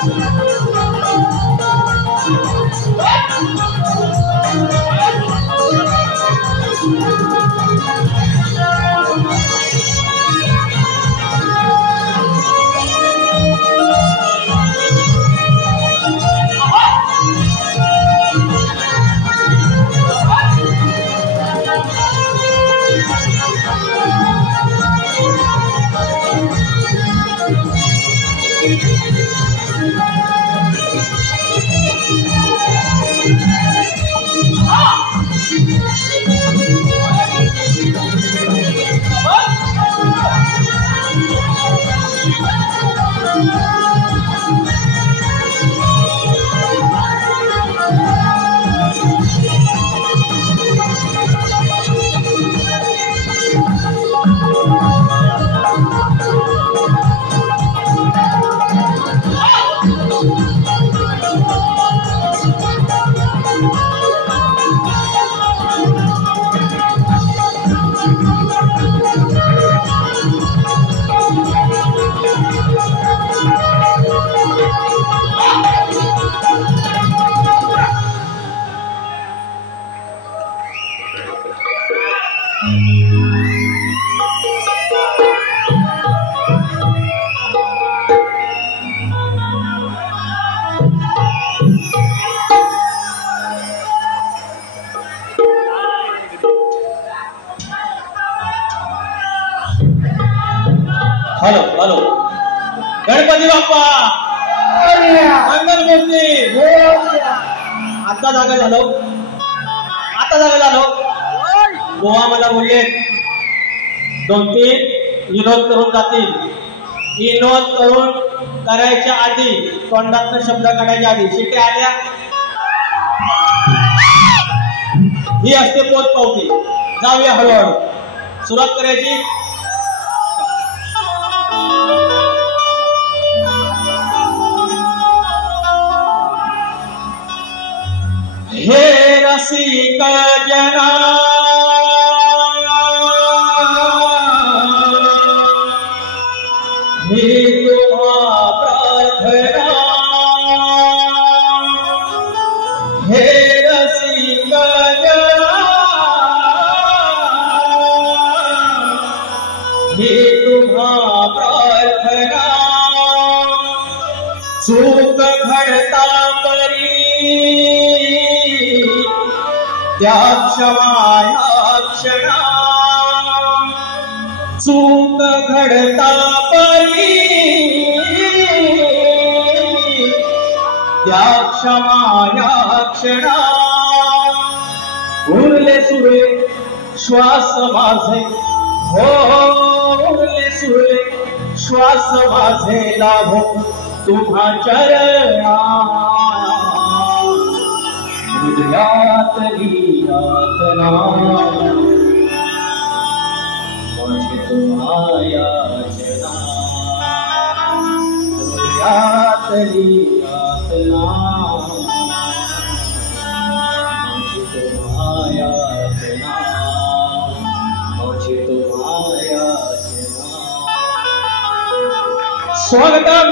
Hello hello Ganpati Bappa Mangalmurti आता जागा झालो गोवा मला बोलले 2-3 विनोद करून जातील. विनोद करून करायच्या आधी तोंडातनं शब्द काढायच्या आधी शिट्या आल्या ही असते पोच पावती. जाऊया हळूहळू सुरुवात करायची. हे रसिक जना हे तुम्हा प्रार्थना हे रसिक जना हे तुम्हा प्रार्थना चूक घडता परी त्या क्षमाया क्षणा चूक घडता परी त्या क्षमाया क्षणा उरले सुरले श्वास माझे हो उरले सुरले श्वास माझे लाभो तुम्हा चरणा हृदयातली यातना माझी तुम्हा याचना हृदयातली यातना माझी तुम्हा याचना माझी तुम्हा याचना. स्वागतम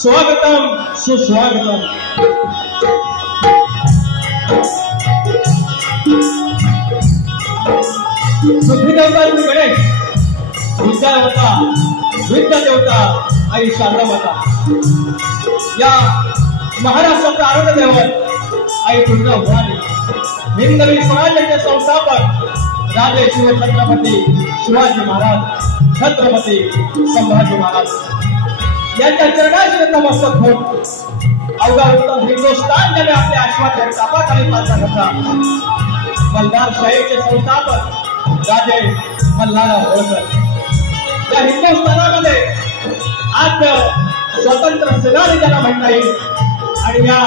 स्वागतम सुस्वागतम. सुखदेवता गणेश विद्यादेवता विद्यादेवता आई शारदा माता या महाराष्ट्राचा आराध्य दैवत आई दुर्गा भवानी हिंदवी स्वराज्याचे संस्थापक राजे शिवछत्रपती शिवाजी महाराज छत्रपती संभाजी महाराज यांच्या चरणाशी नतमस्तक होत अवघा उत्तर हिंदुस्थान ज्याने आपल्या आश्वाच्या तापाखाली पालथा घातला. मल्हार शाहीचे संस्थापक राजे मल्हार होळकर या हिंदुस्थानामध्ये आज स्वतंत्र सेनानी ज्याला म्हणता येईल आणि या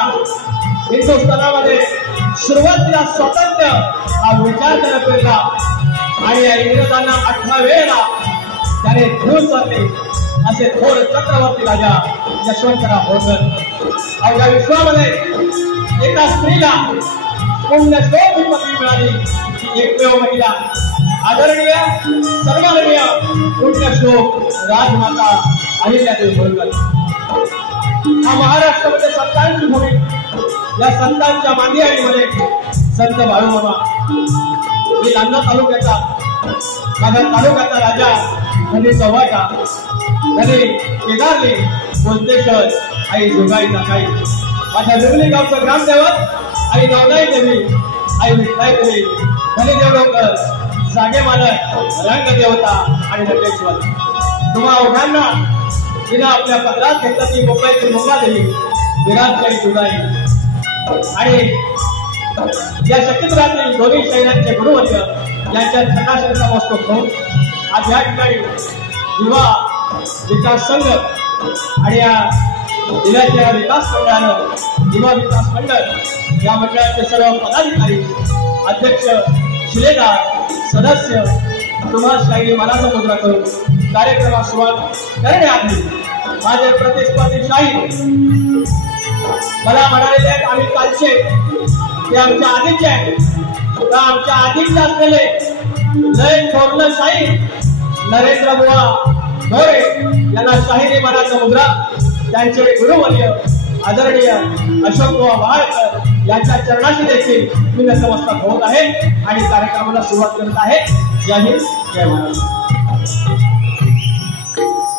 हिंदुस्थानामध्ये सुरुवातीला स्वातंत्र्य हा विचार त्याला पेरला आणि या इंग्रजांना 18 वेळा त्याने धूळ चालले असे थोर चक्रवर्ती राजा यशवंतराव होळकर. अवघ्या विश्वामध्ये एका स्त्रीला पुण्यश्लोक ही पदवी मिळाली. एकमेव महिला आदरणीय सन्माननीय पुण्यश्लोक राजमाता अहिल्यादेवी होळकर. हा महाराष्ट्रामध्ये संतांची भूमी, या संतांच्या मांडी आणि मध्ये संत बाळूमामा. मी लांजा तालुक्याचा, माझ्या तालुक्याचा राजा धनी चव्हाटा, धनी केदारले, बोलतेश्वर, आई जोगाईचा काही, माझ्या विवली गावचं ग्रामदैवत आई नवलाई देवी, आई विठ्ठलाई देवी, धनी देवडोकर, जागे मालक, रंग देवता आणि नटेश्वर. तुम्हा ओघांना तिनं आपल्या पदरात घेतलं ती मुंबईची मुंबादेवी, विराटकारी जुगाई. आणि या शक्तिपुरातील दोन्ही शहरांचे गुरुवर्य यांच्या चटाशेचा मस्तक होऊन आज या ठिकाणी दिवा विकास संघ आणि या दिव्याच्या विकास मंडळानं, दिवा विकास मंडळ या मंडळाचे सर्व पदाधिकारी, अध्यक्ष, शिलेदार, सदस्य तुम्हा शाही मनाचा मुद्रा करून कार्यक्रमास सुरुवात करण्याआधी माझे प्रतिस्पर्धी शाहीर मला म्हणालेले आहेत, आम्ही कालचे ते आमच्या आधीचे आहेत, तर आमच्या आधीचे असलेले लय थोरलं शाहीर नरेंद्र बुवा ढोरे यांना शाहिरी मनाचा मुद्रा त्यांचे गुरुवर्य आदरणीय अशोक बुवा वाळकर यांच्या चरणाशी देखील मी नतमस्तक होत आहे आणि कार्यक्रमाला सुरुवात करत आहे. जय हिंद, जय महाराष्ट्र.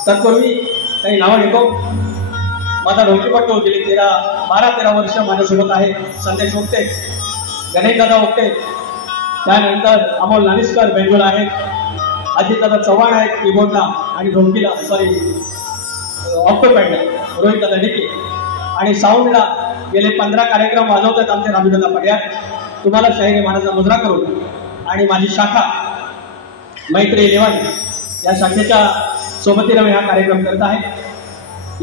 तत्पूर्वी काही नावं घेतो. माझा ढोलकीपट्टू गेली 12-13 वर्ष माझ्यासोबत आहे. संदेश ओक्ते, गणेश दादा ओक्ते, त्यानंतर अमोल नानिस्कर बेंगोला आहेत, अजितदादा चव्हाण आहेत कीबोर्डला आणि ढोलकीला, ऑक्टोपॅडला रोहित दादा डिके, आणि साऊंडला गेले 15 कार्यक्रम वाजवतात आमचे राजूदादा पड्यार. तुम्हाला शाहिरी मानाचा मुद्रा करून आणि माझी शाखा मैत्री 11 या शाखेच्या सोबतीने मी हा कार्यक्रम करत आहे.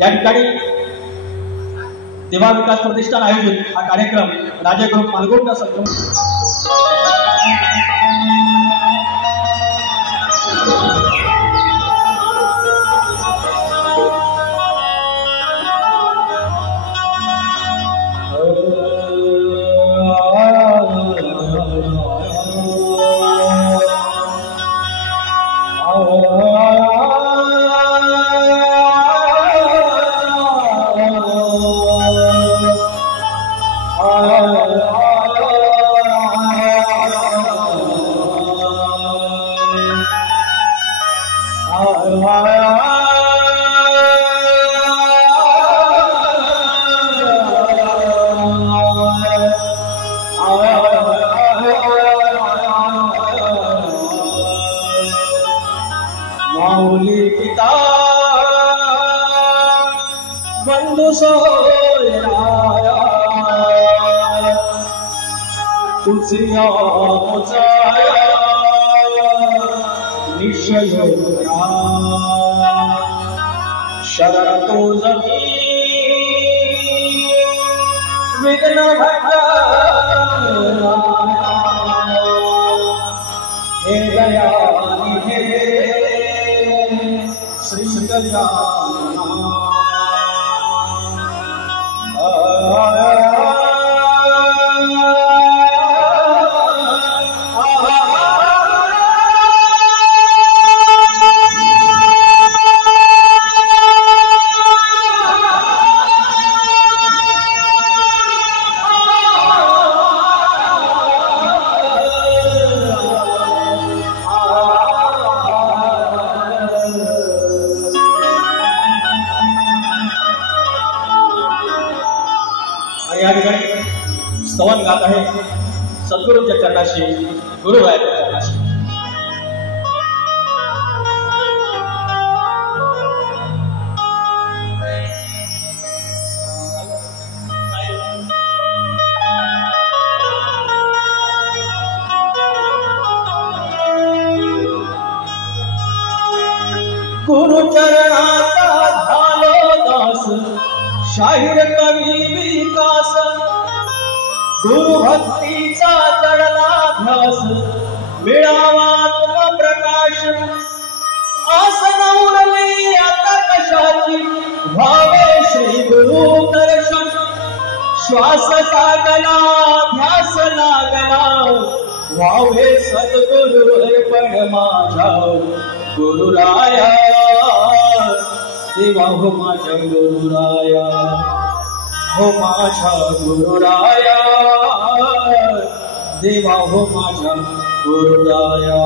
या ठिकाणी दिवा विकास प्रतिष्ठान आयोजित हा कार्यक्रम राजे ग्रुप मालगुंड संघ माऊली पिता बंधु सोयराया तुझिया मुझाया निश्चय शरण तुझी विघ्न भंगा हे दयानी हे श्री या ठिकाणी स्तवन गात आहे सद्गुरूच्या चरणाशी, गुरुरायाच्या चरणाशी. गुरुचरणाचा झालो दास, शाहीर कवी विकास, गुरु भक्तीचा चढला ध्यास, मिळावा तुला प्रकाश. आस नवली आता कशाची, व्हावे श्री गुरु दर्शन. श्वास लागला ध्यास लागला, व्हावे सद्गुरु अर्पण माझा गुरुराया. देवा हो माझ्या गुरुराया, हो माझ्या गुरुराया, देवा हो माझ्या गुरुराया.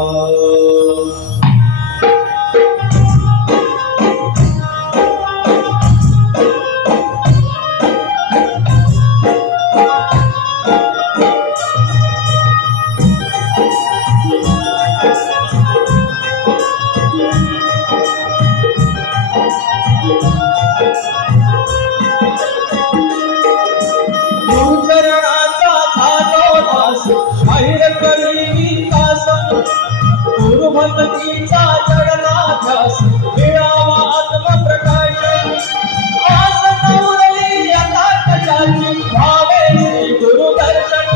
गुरुभक्तीचा चढला ध्यास मिळावा आत्मप्रकाश. आस नवरली आता कशाची भावे श्री गुरुदर्शन.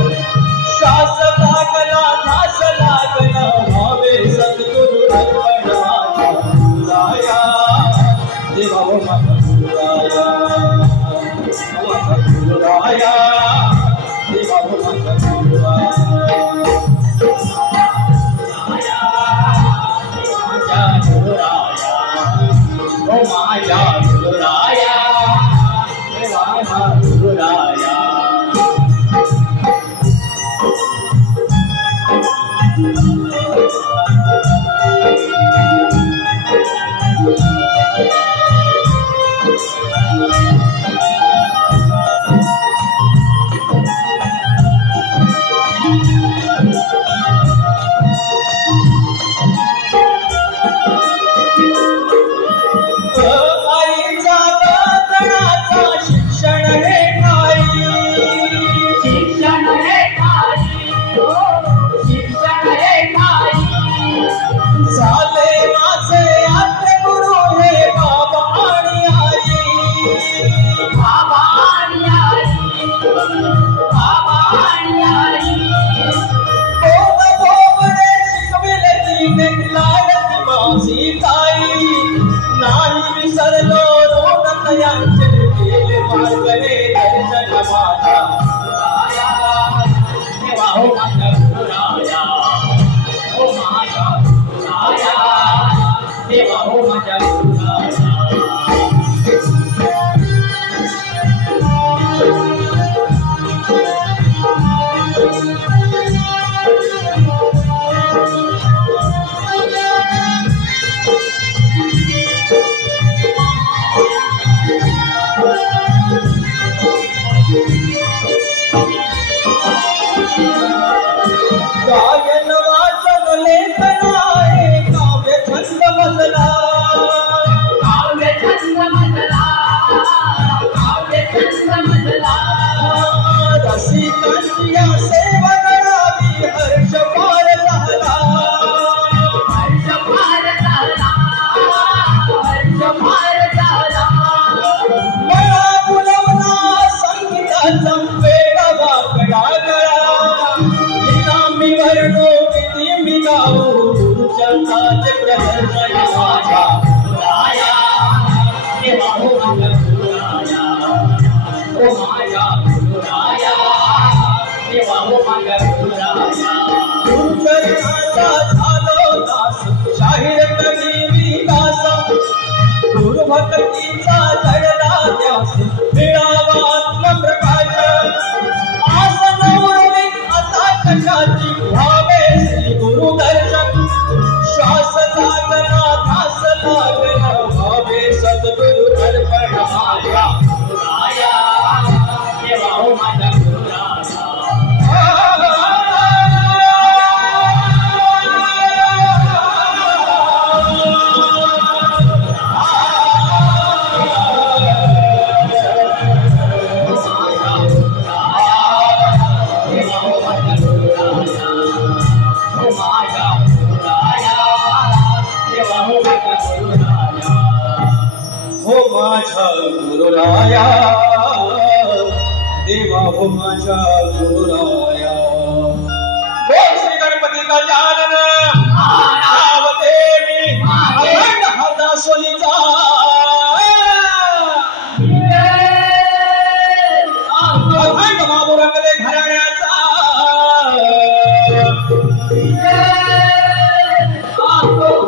श्वास लागला ध्यास लागला भावे सद्गुरु अर्पण माझ्या गुरुराया. देवा हो माझ्या गुरुराया, माझ्या गुरुराया, देवा हो माझ्या गुरुराया. Oh my Gururaya, Devana Gururaya. गुरुभक्तीचा चढला ध्यास मिळावा आत्मप्रकाश. आस नवरली आता कशाची भावे श्री गुरुदर्शन. श्वास लागला ध्यास लागला भावे सद्गुरु अर्पण माझ्या गुरुराया. देवा हो माझ्या गुरुराया. गुरुराया, देवा हो माझ्या गुरुराया. बोल श्री गणपती गजानन आवते मी अखंड हरदासोलीचा. अखंड बाबुरंगले घराण्याचा.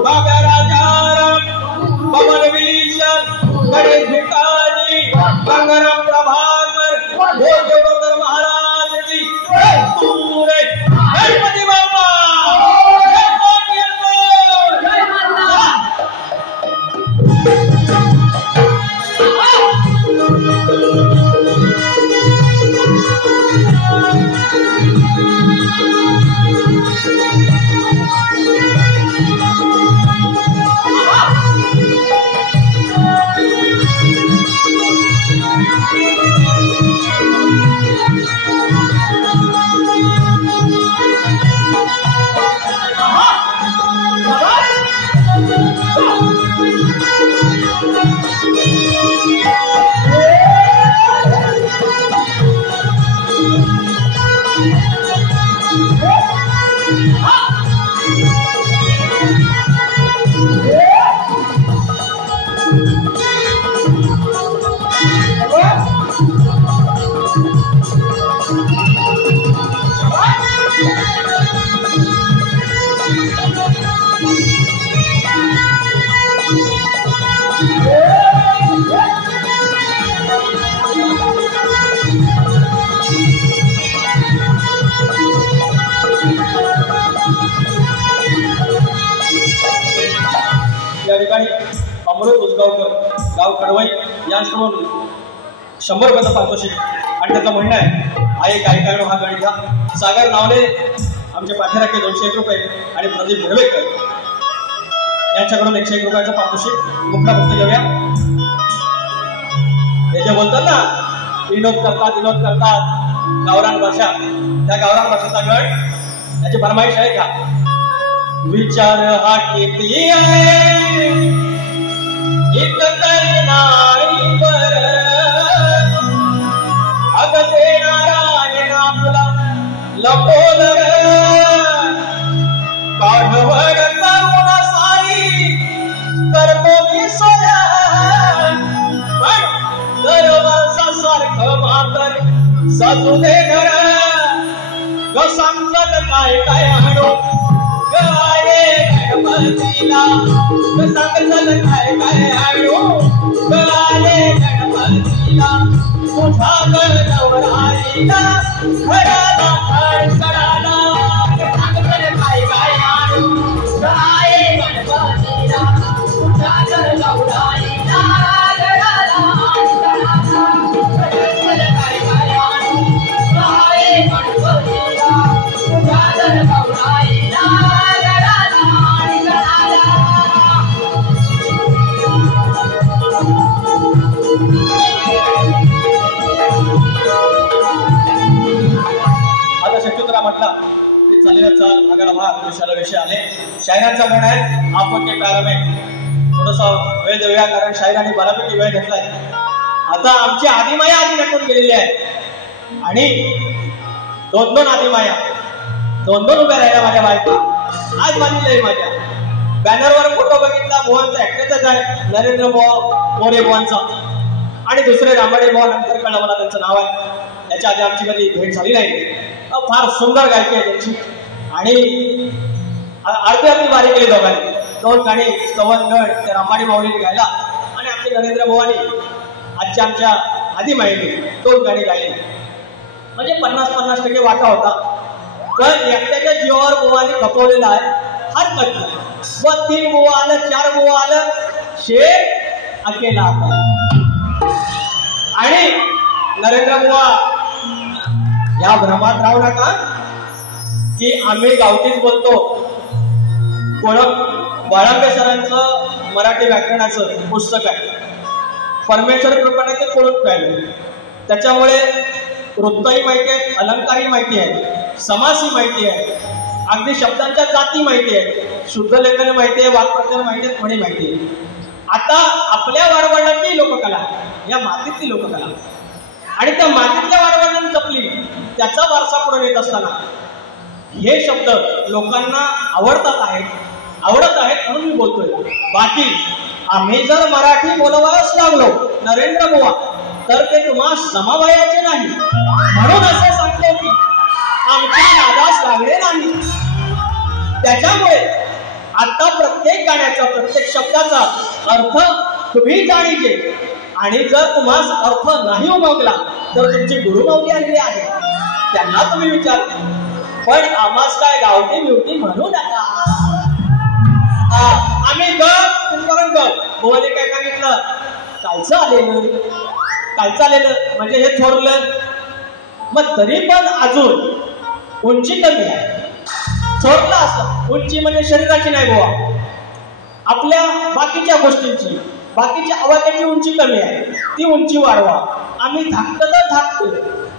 बाब्या राजाराम पवन विलीशन अमृत उसगावकर गाव कडवई यांच्याकडून 100 रुपयाचा पारितोषिक आणि त्याचं म्हणणं आहे ऐकायला हा गण घ्या. सागर नावले आमचे पाठीराखे 201 रुपये आणि प्रदीप भरवेकर यांच्याकडून 101 रुपयाचं पारितोषिक मुक्तामुक्त घेऊया. हे जे बोलतात ना विनोद करतात गावरान भाषा, त्या गावरान भाषेचा गण याची फरमाईश आहे का? विचार हा किती आहे नाही बर अगते नारायण आपला लपोदर काढवड करुण सारी करतो मी सोया पण दरवर्षासारखं मातर साजू दे घर सांगत काय आणू गाये गणपतीला सांगत काय आणू गाये गणपतीला तुझा गणवराईला घराला सडाला सांगत काय आणू गाये गणपतीला तुझा गणवराईला घराला आता शक्यतोरा म्हटला ते चालेला चाल भागाला भाग विषयाला विषय आले. शायरांचा गण आहे आपण ते प्यार में थोडस वेळ देऊया कारण शायरांनी बऱ्यापैकी वेळ घेतलाय. आता आमची आदिमाया आधी नटून गेलेली आहे आणि 2-2 आदिमाया 2-2 उभ्या राहिल्या माझ्या बायका. आज बांधलेली माझ्या बॅनरवर फोटो बघितला मोहनचा एकट्याचाच आहे नरेंद्र मोरे मोहनचा आणि दुसरे रामाडे मोहन नंतर कळलं मला त्यांचं नाव आहे. त्याच्या आधी आमची कधी भेट झाली नाही. फार सुंदर गायकी आहे त्यांची आणि अर्धी बारी केली दोघांनी. 2 गाणी स्तवनगड त्या रामाडी माऊलीने गायला आणि आमचे नरेंद्र मोहनी आजच्या आमच्या आदिमाईने 2 गाणी गायली. म्हणजे 50-50% वाटा होता. पण एकट्याच्या जीवावर बुवाने खपवलेला आहे हरकत नाही. मग 3 बुवा आलं 4 बुवा आलं शेर अकेला आणि नरेंद्र बुवा या भ्रमात राहू नका की आम्ही गावठीच बोलतो. वाळंबे सरांचं मराठी व्याकरणाचं पुस्तक आहे. परमेश्वर कृपेने ते कोणून पाहिलं. त्याच्यामुळे वृत्तही माहिती आहे, अलंकारही माहिती आहे, समासही माहिती आहे, अगदी शब्दांच्या जाती माहिती आहे, शुद्ध लेखन माहिती आहे, वाक्प्रचार माहिती आहे, म्हणी माहिती आहे. आता आपल्या वाडवडिलांची लोककला या मातीतली लोककला आणि त्या मातीतल्या वाडवडिलांनी जपली त्याचा वारसा पुढे येत असताना हे शब्द लोकांना आवडत आहेत म्हणून मी बोलतोय. बाकी आम्ही जर मराठी बोलवायच लागलो नरेंद्र बुवा तर ते तुम्हा समवयाचे नाही म्हणून असं सांगतो की आमच्या नादास लागले नाही. त्याच्यामुळे आता प्रत्येक गाण्याचा प्रत्येक शब्दाचा अर्थ तुम्ही जाणीजे आणि जर तुम्हाला अर्थ नाही उमगला तर तुमची गुरुमाऊली आलेली आहे त्यांना तुम्ही विचार. पण आम्हास काय गावठी बिवटी म्हणू नका. आम्ही बुवाने काय सांगितलं कालचं आलेलं म्हणजे हे थोरलं. मग तरी पण अजून उंची कमी आहे. थोरलं असं उंची म्हणजे शरीराची नाही बुवा आपल्या बाकीच्या गोष्टींची बाकीच्या आवाजाची उंची कमी आहे ती उंची वाढवा. आम्ही धाकतो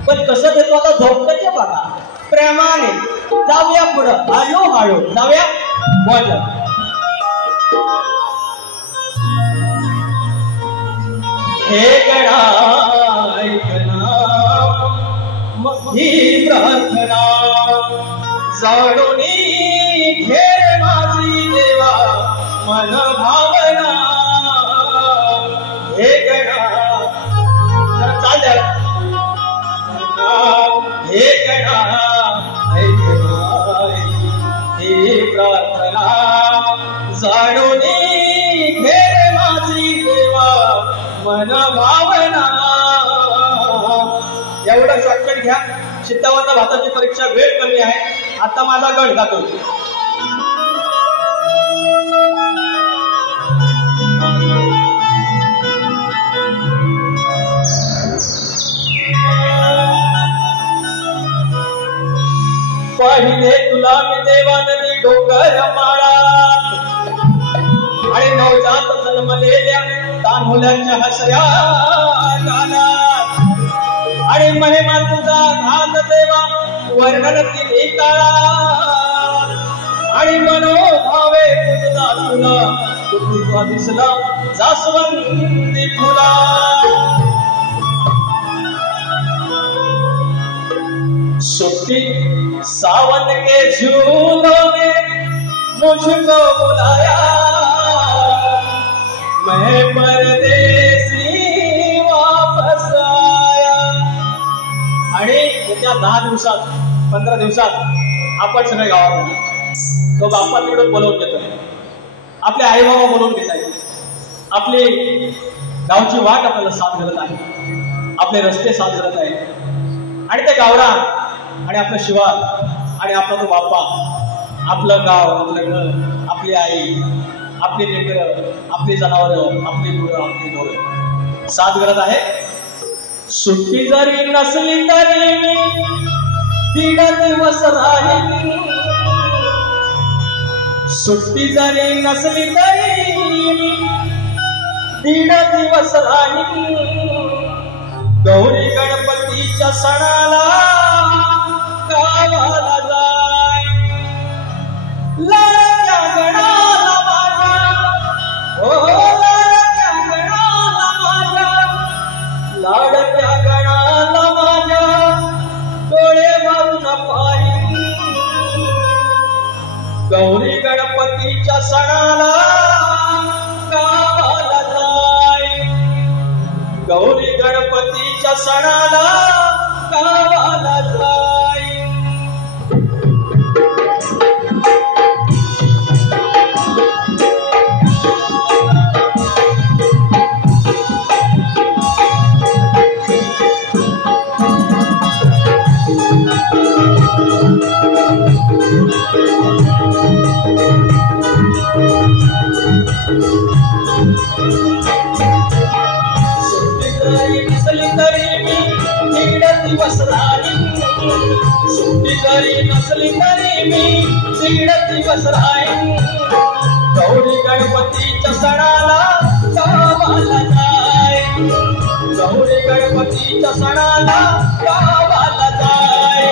पण कसं देतो आता झोपतं ते बघा. प्रेमाने जाऊया पुढं हळू जाऊया बोल. हे गणा ऐकना ही प्रार्थना जाणून घेर माझी देवा मन भावना. हे गणा चाल हे गणा ऐकना ही प्रार्थना जाणून घेर माझी देवा मन भावना. एवढं शॉर्टकट घ्या. शितावरच्या भाताची परीक्षा वेळ कमी आहे. आता माझा गण गातो. पाहिले तुला मी देवा नदी डोंगर माळात आणि नवजात जन्मलेल्या तान्हुल्याच्या हसऱ्या गालात आणि महिमा तुझा घात देवा वर्णन तिन्ही काळात आणि मनोभावे तुझा तुला तुझा दिसला जास्वंदी फुला छुट्टी सावन के झूलों में मुझको बुलाया मैं परदेसी वापस आया। आणि त्या 10 दिवसात 15 दिवसात आपण सगळे गावात तो बाप्पा तिकडे बोलवून घेतोय आपले आई बाबा बोलवून घेत आहेत आपली गावची वाट आपल्याला साथ करत आहे आपले रस्ते साथ करत आहेत आणि ते गावरान आणि आपलं शिवार आणि आपला तो बाप्पा आपलं गाव आपलं घर आपली आई आपली लेकरं आपली जनावरं आपली मुलं आपली ढोरं साथ करत आहे। सुट्टी जरी नसली तरी मी 3 दिवस राहीन सुट्टी जरी नसली तरी मी 3 दिवस राहीन गौरी गणपतीच्या सणाला गावाला जाय लाडक्या गणाला माझ्या हो लाडक्या गणाला माझ्या लाडक्या गणाला माझ्या डोळे भरून पाहिन गौरी गणपतीच्या सणाला गावाला जाय गौरी गणपतीच्या सणाला गावाला जाय। सुट्टी जरी नसली तरी मी 3 दिवस राहीन गौरी गणपतीच्या सणाला गावाला जाय गौरी गणपतीच्या सणाला गावाला जाय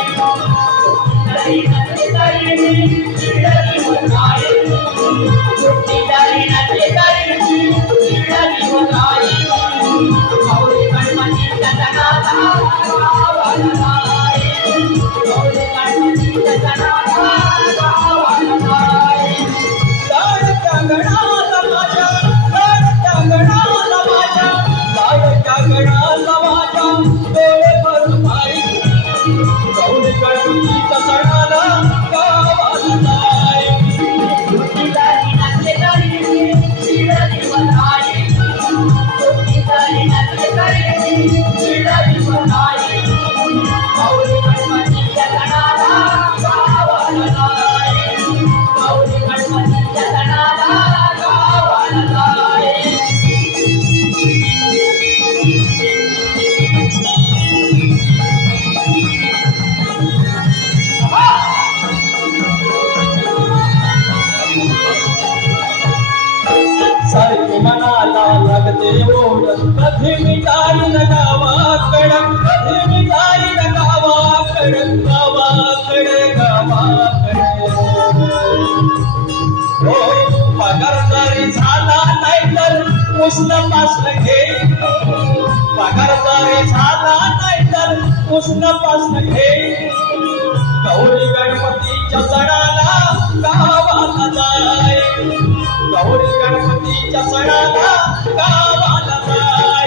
कधी मी जाईन गावाकड कधी मी जाईन गावाकड गावाकड गावाकड हो पगार जरी झाला नाही तर उष्ण पासन घे पगार जरी झाला नाही तर उष्ण पासन घे गौरी गणपतीच्या सणाला गावाला जाय गौरी गणपतीच्या सणाला गावाला जाय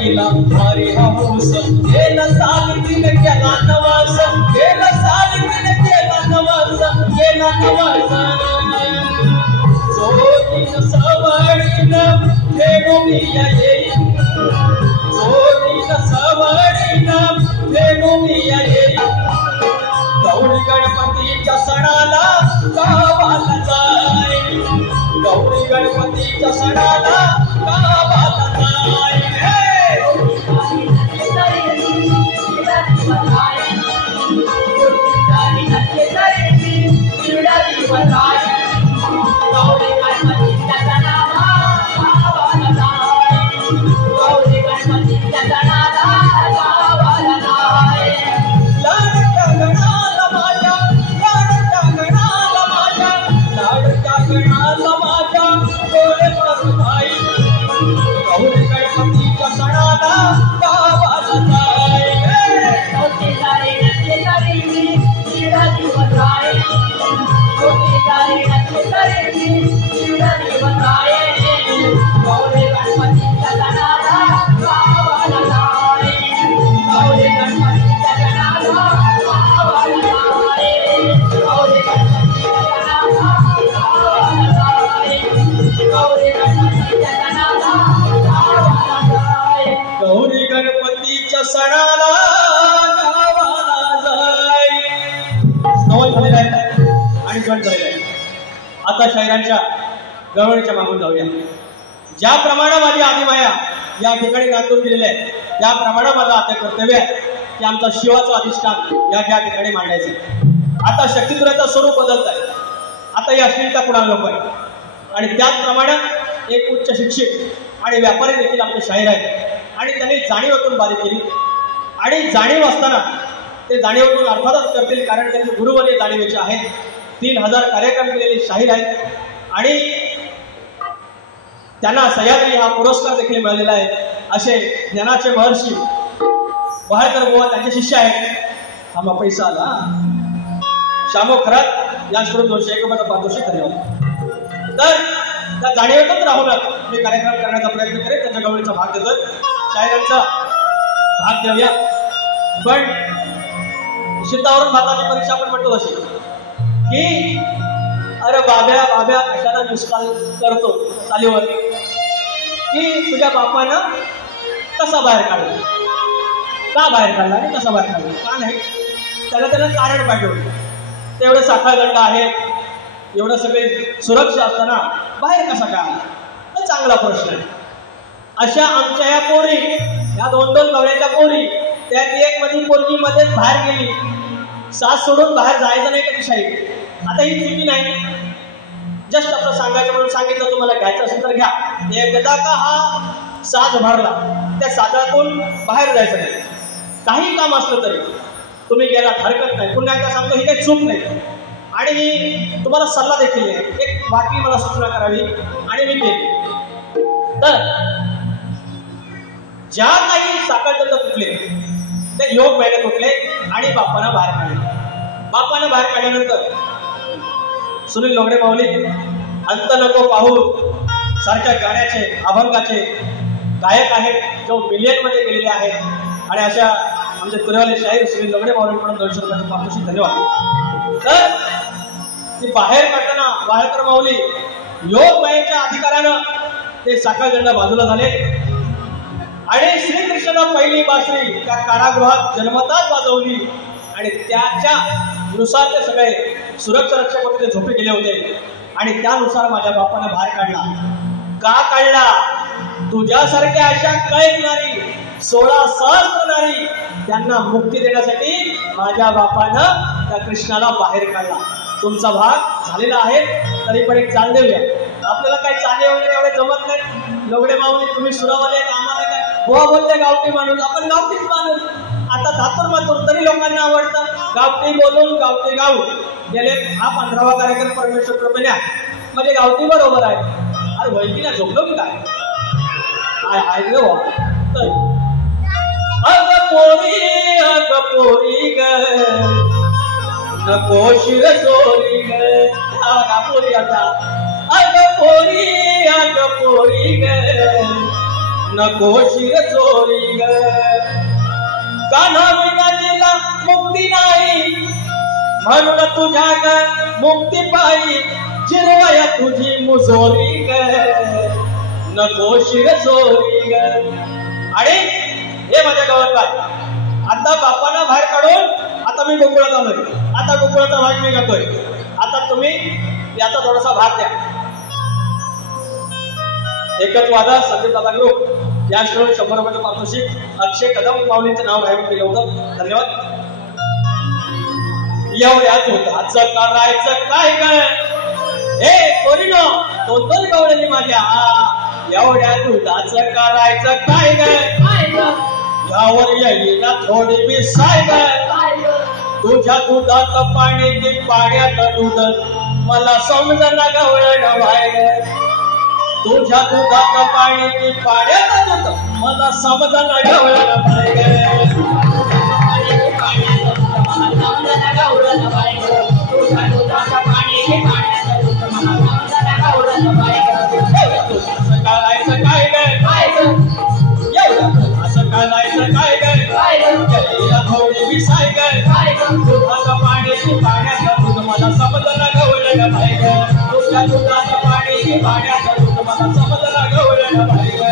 केला भारी हाऊस गेला सालीतीन केला नवास गेला सालीतीन केला नवास गेला नवास जोडीन सवडीन फेगोमिया येई जोडीन सवडीन फेगोमिया येई गौरी गणपतीच्या सणाला गावाला जाय गौरी गणपतीच्या सणाला गावाला जाय गौरी गणपतीच्या सणाला गावाला जाय नवल झालेला आहे आणि जण झालेला आहे. आता शाहिरांच्या गवळणीच्या मागून जाऊया. ज्याप्रमाणे माझी आदिमाया या ठिकाणी नांदून गेलेले आहे त्याप्रमाणे माझं आता कर्तव्य आहे की आमचा शिवाचं अधिष्ठान या ठिकाणी मांडायचं. आता शक्तिपुराचं स्वरूप बदलत आहे. आता ही अश्लीलता कुणाला नको आहे आणि त्याचप्रमाणे एक उच्च शिक्षित आणि व्यापारी देखील आमचे शाहीर आहेत आणि त्यांनी जाणीवातून बारी केली आणि जाणीव असताना ते जाणीवातून अर्थातच करतील कारण त्यांचे गुरुवर्य जाणीवेचे आहेत. 3000 कार्यक्रम केलेले शाहीर आहेत आणि त्यांना सह्याद्री हा पुरस्कार देखील मिळालेला आहे. असे ज्ञानाचे महर्षी बहाळकर बुवा त्यांचे शिष्य आहेत. हा मग पैसा आला शामो खरात यांच्याकडून 201 रुपयाचा पारितोषिक धन्यवाद. तर त्या जाणीवेतच राहून मी कार्यक्रम करण्याचा प्रयत्न करेन. त्यांच्या गवळीचा भाग देतोय शाहिरांचा भाग देऊया. पण शीतावरून भाताची परीक्षा आपण म्हणतो अशी की अरे बाब्या बाब्या कशाला निष्काल करतो चालीवर की तुझ्या बापानं कसा बाहेर काढला का बाहेर काढला आणि कसा बाहेर काढला का नाही त्याला कारण पाहिजे होतं. तेवढे साखळदंड आहेत एवढं सगळे सुरक्षा असताना बाहेर कसा काय आला चांगला प्रश्न आहे. अशा आमच्या या पोरी या 2-2 गवळ्याच्या पोरी त्यात एक मध्ये पोरगी मध्ये बाहेर गेली सास सोडून बाहेर जायचं नाही कधी शाही. आता ही चुकी नाही. जस्ट असं सांगायचं म्हणून सांगितलं तुम्हाला घ्यायचं असेल तर घ्या. एकदा का हा साज भरला त्या साजातून बाहेर जायचं नाही. काही काम असलं तरी तुम्ही गेलात हरकत नाही. पुन्हा एकदा सांगतो ही काही चूक नाही आणि तुम्हाला सल्ला देखील आहे. एक वाटली मला सूचना करावी आणि मी केली. तर ज्या काही साखळदंड तुटले ते योग महिन्यात तुटले आणि बापानं बाहेर काढले. बापानं बाहेर काढल्यानंतर सुनील लोगडे माऊली अंत नको पाहू सारख्या गाण्याचे अभंगाचे गायक आहेत जो मिलियन मध्ये गेलेले आहेत आणि अशा आमचे तुरेवाले शाहीर सुनील लोगडे माऊली म्हणून 200 रुपयाचे पारितोषिक धन्यवाद. तर ती बाहेर काढताना बाहेरकर माऊली योग मायेच्या अधिकारानं ते साखळदंड बाजूला झाले आणि श्रीकृष्णानं पहिली बासरी त्या कारागृहात जन्मताच वाजवली आणि त्याच्या नुसार ते सगळे सुरक्षा रक्षक होते ते झोपे गेले होते आणि त्यानुसार माझ्या बापानं बाहेर काढला. का काढला? तुझ्यासारख्या अशा कैक नारी 16 सहस्त्र नारी त्यांना मुक्ती देण्यासाठी माझ्या बापानं त्या कृष्णाला बाहेर काढला. तुमचा भाग झालेला आहे तरी पण एक चाल देऊया. आपल्याला काही चाले वगैरे एवढे जमत नाही. लोगडे माऊली तुम्ही सुरावाले आम्हाला काय बुवा बोलते गावठी माणूस आपण गावठीच माणूस. आता धातूर मातूर तरी लोकांना आवडतं. गावठी बोलून गावठी गाऊ गेले हा 15वा कार्यक्रम परमेश्वर कृपेने म्हणजे गावठी बरोबर आहे. अरे वैकी ना झोपलो की काय आहे ग अग पोरी ग नको शिर सोरी ग पोरी आता अग पोरी ग नको शिर चोरी ग कान्हा विनाजीला मुक्ती नाही म्हणून तुझ्या ग मुक्ती पायी चिरवाया तुझी मुजोरी ग नको शिर चोरी ग. आणि हे माझ्या गावात काय आता बापाला बाहेर काढून आता मी गोकुळात आलोय. आता गोकुळाचा भाग मी घेतोय. आता तुम्ही याचा थोडासा भाग द्या. एकच वादा संदीप दादा ग्रुप या श्रोत 100 रुपयाचं पारितोषिक अक्षय कदम माऊलींचं नाव घ्यावं केलं होतं. धन्यवाद. एवढ्याच होतं करायचं काय काय हे पोरीनो दोन गवळणी माझ्या एवढ्या दुधाचं करायचं काय काय यावर येईल थोडी मी साय काय तुझ्या दुधात पाणी की पाण्यात दूध मला समजना गवळण व्हाय तुझ्या दुधात पाणी की पाण्यात दूध मला समजना गवळण व्हाय मला समजला गवळण पाहिजे तुझ्या दुधाचं पाणी पाण्याचं दूध मला समजला गवळण पाहिजे तुझ्या दुधाचं पाणी पाण्याचं दूध मला समजला गवळण पाहिजे तुझ्या दुधाचं पाणी पाण्याचं दूध मला समजला गवळण पाहिजे.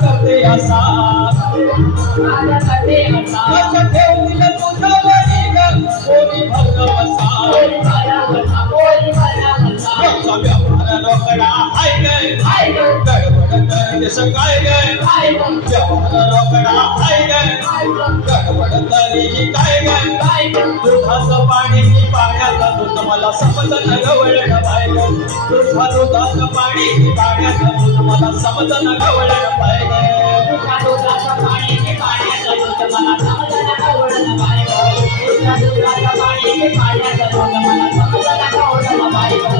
करते असा ठेवतील तुझ्यावरी कोणी भगवसा रोकडा हाय गय गडबड तरी काय गय रोकडा हाय गय गडबड तरी काय गय दुधाचं पाणी की पाण्याचं दूध मला समजन गवळण पाहिजे तुझ्या दुधाचं पाणी की पाण्याचं दूध मला समजन गवळण पाहिजे तुझ्या दुधाचं पाणी की पाण्याचं दूध मला समजन गवळण पाहिजे तुझ्या दुधाचं पाणी की पाण्याचं दूध मला समजन गवळण पाहिजे.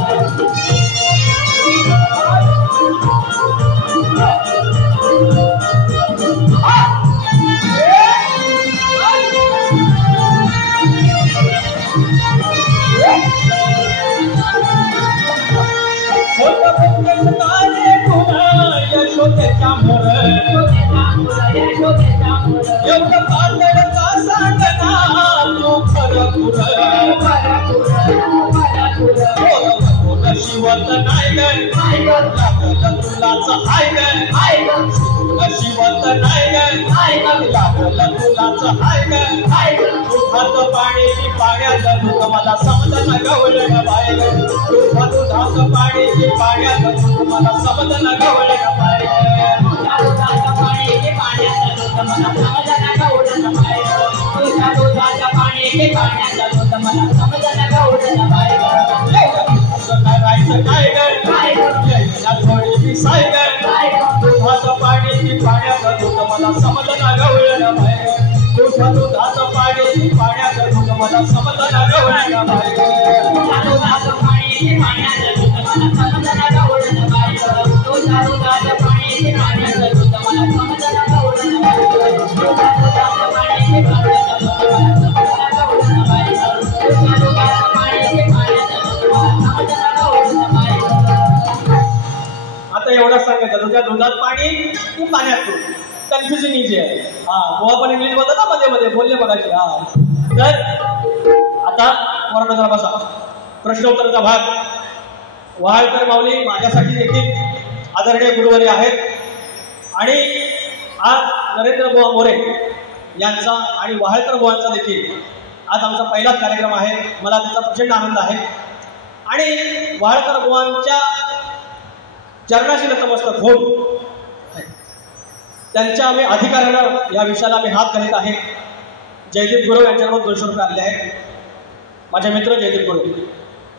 यशोदेच्या मोर एवढं पातळ का सांगना तू खरं खुर शिवत नाही गय लागलं तुलाच हाय गय शिवत नाही गय लागलं तुलाच हाय गय दुधाचं पाणी की पाण्याचं दूध मला समजन गवळण पाहिजे तुझ्या दुधाचं पाणी की पाण्याचं दूध मला समजन गवळण पाहिजे दुधाचं पाणी की पाण्याचं दूध मला समजन गवळण पाहिजे तुझ्या दुधाचं पाणी की पाण्याचं दूध मला समजन गवळण पाहिजे. असं करायचं काय गय थोडी दिसाय गय दुधाचं पाणी की पाण्याचं दूध मला समजन गवळण पाहिजे तुझ्या दुधाचं पाणी की पाण्याचं दूध मला समजन गवळण पाहिजे तुझ्या दुधाचं पाणी की पाण्याचं दूध मला समजन गवळण पाहिजे तुझ्या दुधाचं पाणी की पाण्याचं दूध मला समजन गवळण पाहिजे तुझ्या दुधाचं पाणी की पाण्याचं दूध मला समजन गवळण पाहिजे तुझ्या दुधाचं पाणी की पाण्याचं दूध मला समजन गवळण पाहिजे. आता एवढं सांगायचं तुझ्या दुधात पाणी की पाण्यात दूध कन्फ्युजन इजी आहे. गोवा पण इंग्लिश बोलतात ना मध्ये मध्ये बोलले बघायचे. तर आता मराठा बसा प्रश्नोत्तराचा भाग. वहाळकर माऊली माझ्यासाठी देखील आदरणीय गुरुवारी आहेत आणि आज नरेंद्र बुवा मोरे यांचा आणि वहाळकर बुवांचा देखील आज आमचा पहिलाच कार्यक्रम आहे. मला त्याचा प्रचंड आनंद आहे आणि वहाळकर बुवांच्या चरणाशी नतमस्तक होऊन त्यांच्या आम्ही अधिकाऱ्यांना या विषयाला आम्ही हात घालत आहे. जयदीप गुरु यांच्याकडून 200 रुपये आले आहेत. माझे मित्र जयदीप गुरु.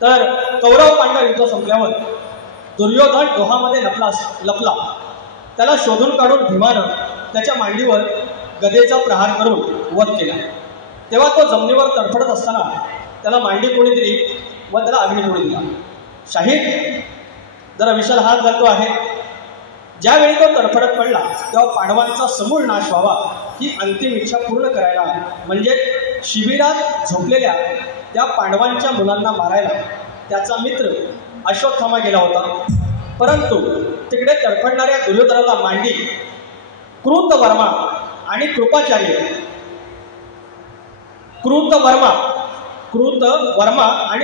तर कौरव पांडव युद्ध संपल्यावर दुर्योधन डोहामध्ये लपला. त्याला शोधून काढून भीमानं त्याच्या मांडीवर गदेचा प्रहार करून वध केला. तेव्हा तो जमिनीवर तडफडत असताना त्याला मांडी कोणी दिली व त्याला अग्नी कोणी दिला. शाहीर जरा विशाल हात घालतो आहे. ज्यावेळी तो तडफडत पडला तेव्हा पांडवांचा समूळ नाश व्हावा ही अंतिम इच्छा पूर्ण करायला, म्हणजे शिबिरात झोपलेल्या त्या पांडवांच्या मुलांना मारायला त्याचा मित्र अश्वत्थामा गेला होता. परंतु तिकडे तडफडणाऱ्या दुर्योधनाला मांडी कृतवर्मा आणि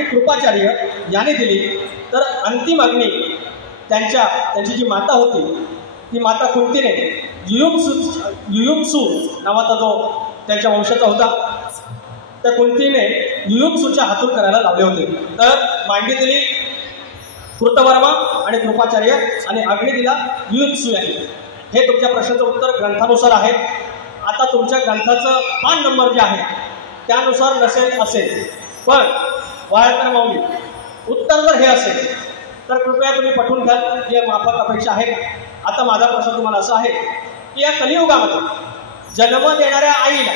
कृपाचार्य याने दिली. तर अंतिम अग्नी त्यांची जी माता होती ती माता कुंतीने युयुत्सू नावाचा जो त्यांच्या वंशाचा होता त्या कुंतीने युयुत्सूच्या हातून करायला लावले होते. तर मांडी दिली कृतवर्मा आणि कृपाचार्य आणि अग्नी दिला युयुत्सू यांनी. हे तुमच्या प्रश्नाचं उत्तर ग्रंथानुसार आहे. आता तुमच्या ग्रंथाचं पान नंबर जे आहे त्यानुसार नसेल असेल, पण वाळकर माऊली उत्तर जर हे असेल तर कृपया तुम्ही पठवून घ्याल, हे माफक अपेक्षा आहे. आता माझा प्रश्न तुम्हाला असा आहे की या कलियुगामध्ये जन्म देणाऱ्या आईला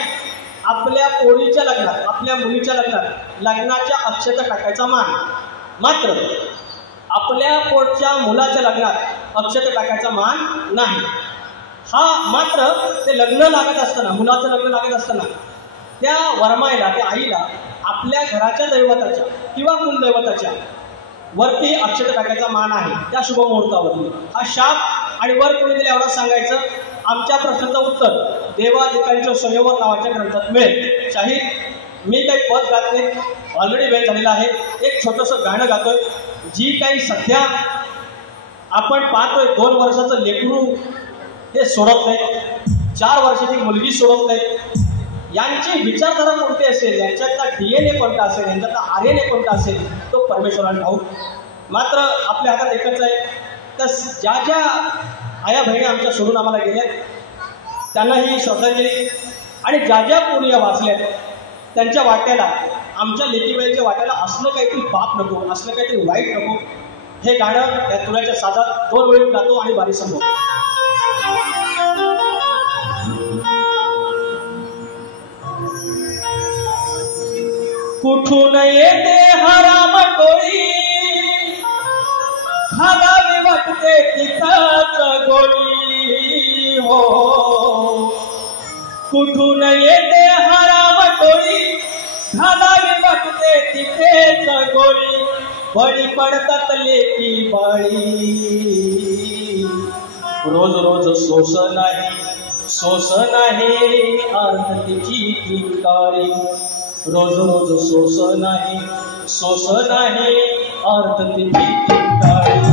आपल्या पोरीच्या लग्नात, आपल्या मुलीच्या लग्नात लग्नाच्या अक्षता टाकायचा मान, मात्र आपल्या पोटच्या मुलाच्या लग्नात अक्षता टाकायचा मान नाही. हा मात्र ते लग्न लागत असताना, मुलाचं लग्न लागत असताना त्या वरमाईला, त्या आईला आपल्या घराच्या दैवताच्या किंवा कुलदैवताच्या वरती अक्षता टाकायचा मान आहे त्या शुभ मुहूर्तावरती. हा शाप आणि वर कोणी दिले एवढं सांगायचं. आमच्या प्रश्नाचं उत्तर देवादिकांच्या संयमवर नावाच्या ग्रंथात मिळेल. शाहीर मी काही पद गात नाही, ऑलरेडी वेळ झालेला आहे. एक छोटंसं गाणं गातोय. जी काही सध्या आपण पाहतोय 2 वर्षाचं लेकरू हे सोडत नाही, 4 वर्षाची मुलगी सोडत नाही, यांची विचारधारा कोणती असेल, यांच्यातला DNA कोणता असेल, यांच्यातला RNA कोणता असेल तो परमेश्वराला ठाऊक. मात्र आपल्या हातात एकच आहे. तर ज्या ज्या आया बहिणी आमच्या सोडून आम्हाला गेल्या त्यांना ही श्रद्धांजली, आणि ज्या ज्या पुण्य वाचल्यात त्यांच्या वाट्याला, आमच्या लेकीबाईच्या वाट्याला असलं काहीतरी पाप नको, असलं काहीतरी वाईट नको. हे गाणं या तुळ्याच्या साजात 2 वेळी गातो आणि बारी संभवतो. कुठून येते हराम टोळी, घालावी वाटते तिथाच गोळी हो. कुठून येते हराम टोळी, घालावी वाटते तिथेच गोळी. बळी पडतात लेकी बाळी, रोज रोज सोस नाही आरतीची किंकाळी. रोज रोज सोस नाही आरतीची किंकाळी.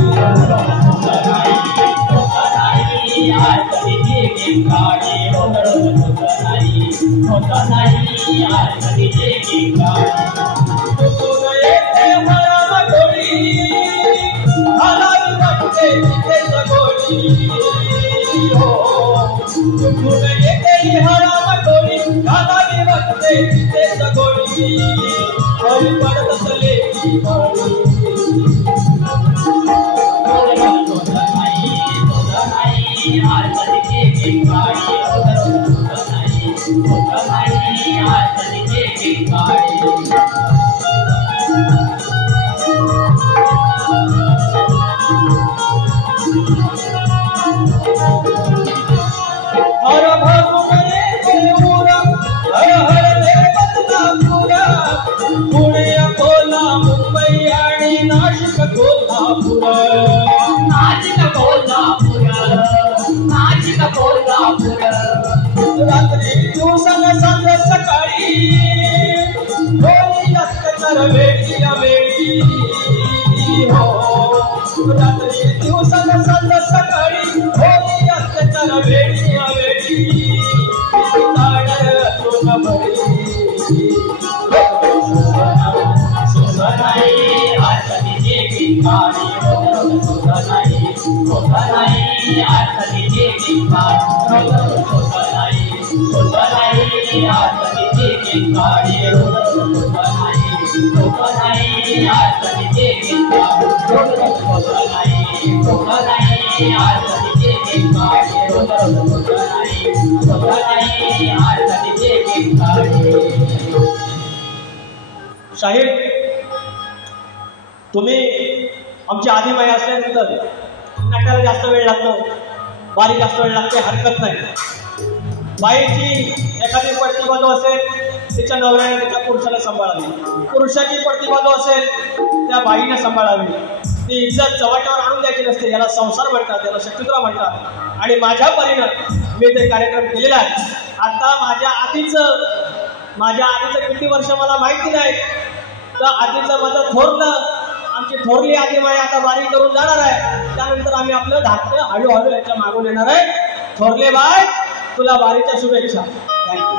रात्री दिवसाला सांग सकाळी वेळी हो. रात्री दिवसाला सांग सकाळी वेळी Bye. शाहीर, तुम्ही आमची आदिमाई असल्यानंतर नाट्याला जास्त वेळ लागतो, बारी जास्त वेळ लागते, हरकत नाही. बाईची एखादी पडती बाजू असेल तिच्या नवऱ्याने त्याच्या पुरुषाला सांभाळावी, पुरुषाची पडती बाजू असेल त्या बाईने सांभाळावी. ती इज्जत चव्हाट्यावर आणून द्यायची नसते. याला संसार म्हणतात, याला शक्तिद्रा म्हणतात. आणि माझ्या परीनं मी ते कार्यक्रम केलेला आहे. आता माझ्या आधीचं किती वर्ष मला माहिती नाही, तर आधीचं माझं थोरलं, आमची थोरली आदिमाई आता बारी करून जाणार आहे. त्यानंतर आम्ही आपलं धाकटं हळूहळू याच्या मागून येणार आहे. थोरले बाय, तुला बारीच्या शुभेच्छा. थँक्यू.